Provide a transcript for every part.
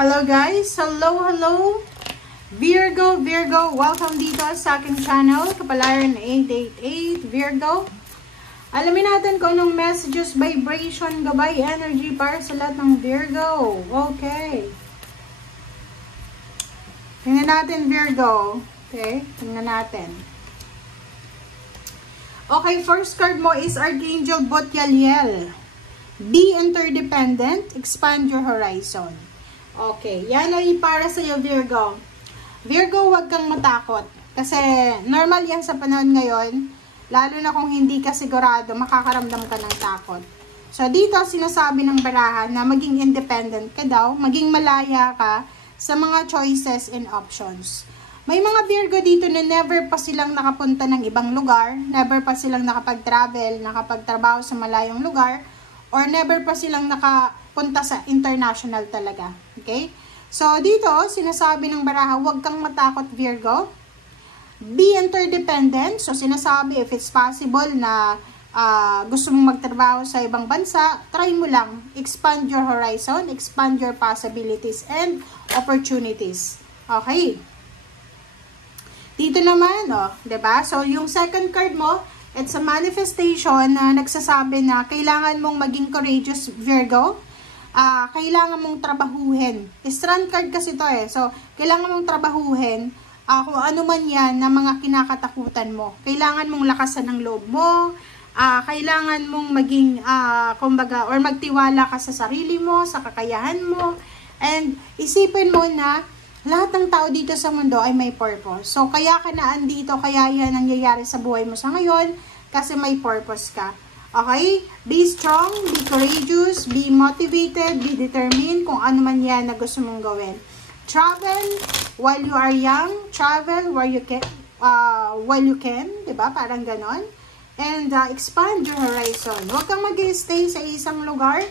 Hello guys! Hello! Virgo, welcome dito sa aking channel, Kapalaran 888 Virgo. Alamin natin kung anong messages, vibration, gabay, energy para sa lahat ng Virgo. Okay. Tingnan natin Virgo. Okay, tingnan natin. Okay, first card mo is Archangel Botyaliel. Be interdependent, expand your horizon. Okay, yan ay para sa iyo Virgo. Virgo, huwag kang matakot. Kasi normal yan sa panahon ngayon. Lalo na kung hindi ka sigurado, makakaramdam ka ng takot. So dito sinasabi ng barahan na maging independent ka daw, maging malaya ka sa mga choices and options. May mga Virgo dito na never pa silang nakapunta ng ibang lugar, never pa silang nakapag-travel, nakapagtrabaho sa malayong lugar, or never pa silang nakapunta sa international talaga. Okay? So, dito, sinasabi ng baraha, huwag kang matakot, Virgo. Be interdependent. So, sinasabi, if it's possible na gusto mong magtrabaho sa ibang bansa, try mo lang. Expand your horizon, expand your possibilities and opportunities. Okay? Dito naman, diba? So, yung second card mo, it's a manifestation na nagsasabi na kailangan mong maging courageous, Virgo. Kailangan mong trabahuhin. Strand card kasi to eh. So, kailangan mong trabahuhin kung ano man yan na mga kinakatakutan mo. Kailangan mong lakasan ng loob mo. Kailangan mong maging, kumbaga, or magtiwala ka sa sarili mo, sa kakayahan mo. And isipin mo na lahat ng tao dito sa mundo ay may purpose. So, kaya ka na andito, kaya yan nangyayari sa buhay mo sa ngayon, kasi may purpose ka. Okay? Be strong, be courageous, be motivated, be determined kung ano man yan na gusto mong gawin. Travel while you are young, travel where you can, while you can, diba? Parang ganon. And expand your horizon. Huwag kang mag-stay sa isang lugar,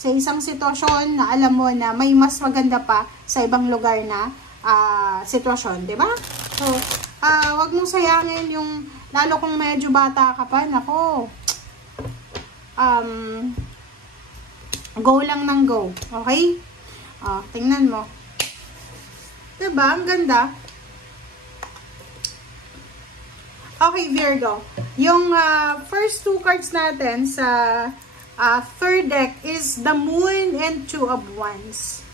sa isang sitwasyon na alam mo na may mas maganda pa sa ibang lugar na sitwasyon, diba? So, huwag mong sayangin yung, lalo kung medyo bata ka pa, nako, go lang ng go. Okay? Tingnan mo. Diba? Ang ganda. Okay, Virgo. Yung first two cards natin sa third deck is the Moon and Two of Wands.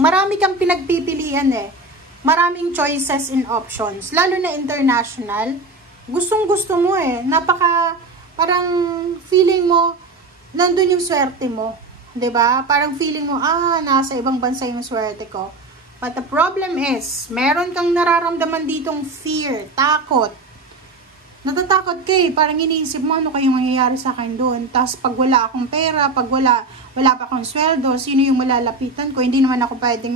Marami kang pinagpipilian eh. Maraming choices and options. Lalo na international. Gustong-gusto mo eh. Parang feeling mo, nandun yung swerte mo. 'Di ba? Parang feeling mo, nasa ibang bansa yung swerte ko. But the problem is, meron kang nararamdaman ditong fear, takot. Natatakot ka eh. Parang iniisip mo, ano kayong mangyayari sa akin doon? Tapos pag wala akong pera, pag wala pa akong sweldo, sino yung malalapitan ko? Hindi naman ako pwedeng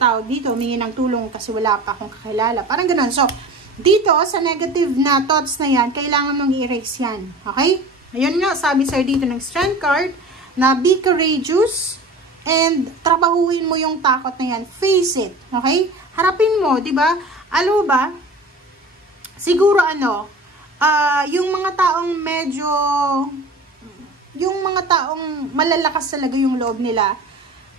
tawag dito, humingi ng tulong kasi wala pa akong kakilala. Parang ganun. So, dito, sa negative na thoughts na yan, kailangan mong i-erase yan. Okay? Ayun nga, sabi sir dito ng strength card, na be courageous, and trabahuin mo yung takot na yan. Face it. Okay? Harapin mo, di ba? Alam ba? Siguro yung mga taong medyo, yung mga taong malalakas talaga yung loob nila,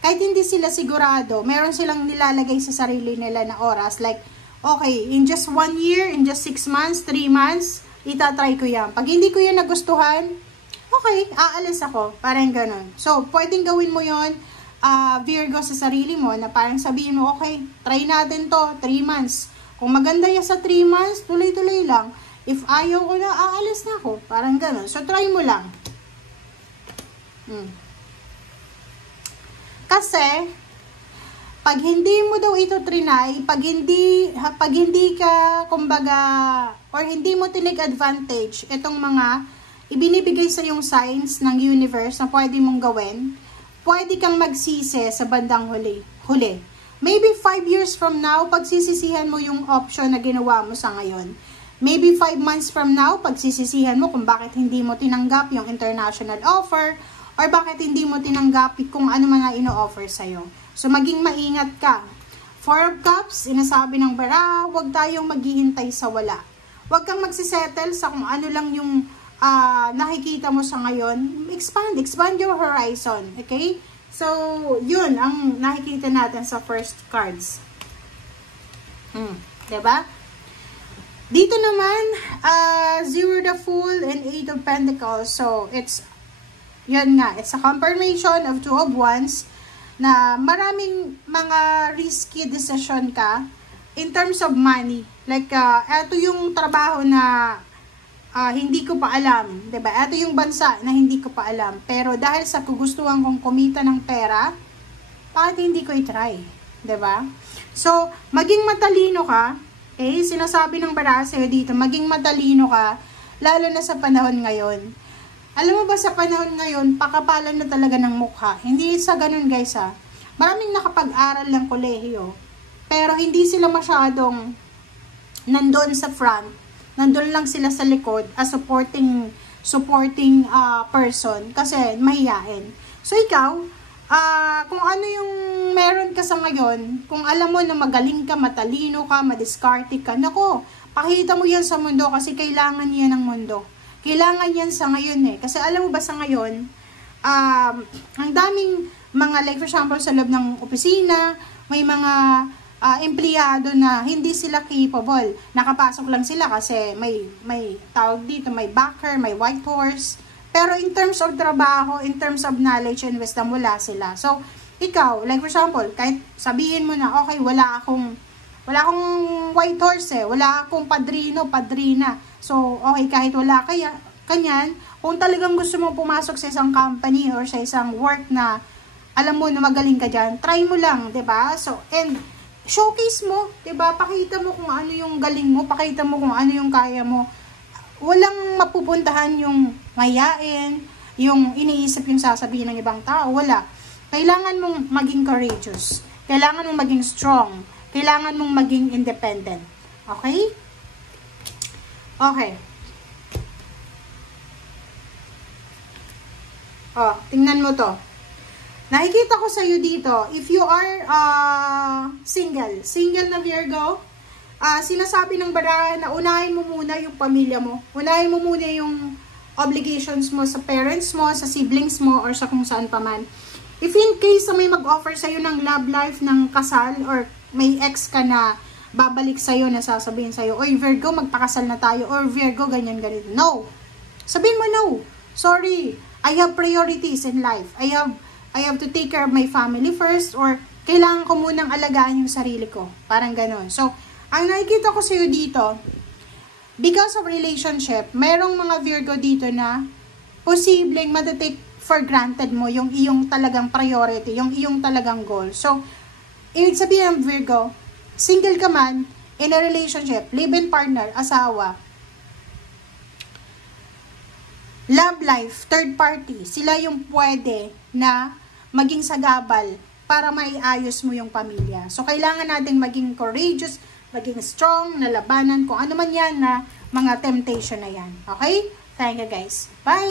kahit hindi sila sigurado, meron silang nilalagay sa sarili nila na oras, like, okay, in just 1 year, in just 6 months, 3 months, itatry ko yan. Pag hindi ko yan nagustuhan, okay, aalis ako. Parang ganun. So, pwedeng gawin mo yon Virgo, sa sarili mo, na parang sabihin mo, okay, try natin to, 3 months. Kung maganda yan sa 3 months, tuloy-tuloy lang. If ayaw ko na, aalis na ako. Parang ganun. So, try mo lang. Kasi, pag hindi mo daw ito trinay, pag hindi ka, kumbaga, or hindi mo tinig advantage, itong mga ibinibigay sa yung signs ng universe na pwede mong gawin, pwede kang magsisi sa bandang huli. Maybe 5 years from now, pagsisisihan mo yung option na ginawa mo sa ngayon. Maybe 5 months from now, pagsisisihan mo kung bakit hindi mo tinanggap yung international offer, or bakit hindi mo tinanggap kung ano mga ino-offer sa'yo. So, maging maingat ka. 4 of Cups, inasabi ng bara, huwag tayong maghihintay sa wala. Huwag kang magsisettle sa kung ano lang yung nakikita mo sa ngayon. Expand your horizon. Okay? So, yun ang nakikita natin sa first cards. Diba? Dito naman, Zero the Fool and Eight of Pentacles. So, it's, yun nga, it's a confirmation of Two of Wands na maraming mga risky decision ka in terms of money. Like, eto yung trabaho na hindi ko pa alam. Diba? Eto yung bansa na hindi ko pa alam. Pero dahil sa kagustuhan kong kumita ng pera, bakit hindi ko i-try? Diba? So, maging matalino ka. Okay? Sinasabi ng baraha sa'yo dito, maging matalino ka, lalo na sa panahon ngayon. Alam mo ba sa panahon ngayon, pakapalan na talaga ng mukha. Hindi sa ganun guys ha. Maraming nakapag-aral ng kolehiyo, pero hindi sila masyadong nandun sa front. Nandun lang sila sa likod as supporting person kasi mahiyain. So ikaw, kung ano yung meron ka sa ngayon, kung alam mo na magaling ka, matalino ka, madiskarte ka, nako, pakita mo yan sa mundo kasi kailangan yan ng mundo. Kailangan yan sa ngayon eh. Kasi alam mo ba sa ngayon, ang daming mga, like for example, sa loob ng opisina, may mga empleyado na hindi sila capable. Nakapasok lang sila kasi may tawag dito, may backer, may white horse. Pero in terms of trabaho, in terms of knowledge and wisdom, wala sila. So, ikaw, like for example, kahit sabihin mo na, okay, wala akong white horse eh, wala akong padrino, padrina. So, okay, kahit wala kanyan, kung talagang gusto mo pumasok sa isang company or sa isang work na alam mo na magaling ka dyan, try mo lang, 'di ba? So, and showcase mo, 'di ba? Pakita mo kung ano yung galing mo, pakita mo kung ano yung kaya mo. Walang mapupuntahan yung mayain, yung iniisip yung sasabihin ng ibang tao, wala. Kailangan mong maging courageous. Kailangan mong maging strong. Kailangan mong maging independent. Okay? Okay. Oh, tingnan mo to. Nakikita ko sa iyo dito, if you are single na Virgo, sinasabi ng baraha na unahin mo muna yung pamilya mo. Unahin mo muna yung obligations mo sa parents mo, sa siblings mo, or sa kung saan pa man. If in case may mag-offer sa'yo ng love life, ng kasal, or may ex ka na babalik sa'yo, na sasabihin sa'yo, oy Virgo, magpakasal na tayo, or Virgo, ganyan, ganito. No! Sabihin mo no. Sorry, I have priorities in life. I have to take care of my family first, or kailangan ko munang alagaan yung sarili ko. Parang ganon. So, ang nakikita ko sa'yo dito, because of relationship, merong mga Virgo dito na posibleng matatake for granted mo yung iyong talagang priority, yung iyong talagang goal. So, ibig sabihin ng Virgo, single ka man, in a relationship, live-in partner, asawa, love life, third party, sila yung pwede na maging sagabal para maiayos mo yung pamilya. So, kailangan natin maging courageous, maging strong, na labanan kung ano man yan na mga temptation na yan. Okay? Thank you guys. Bye!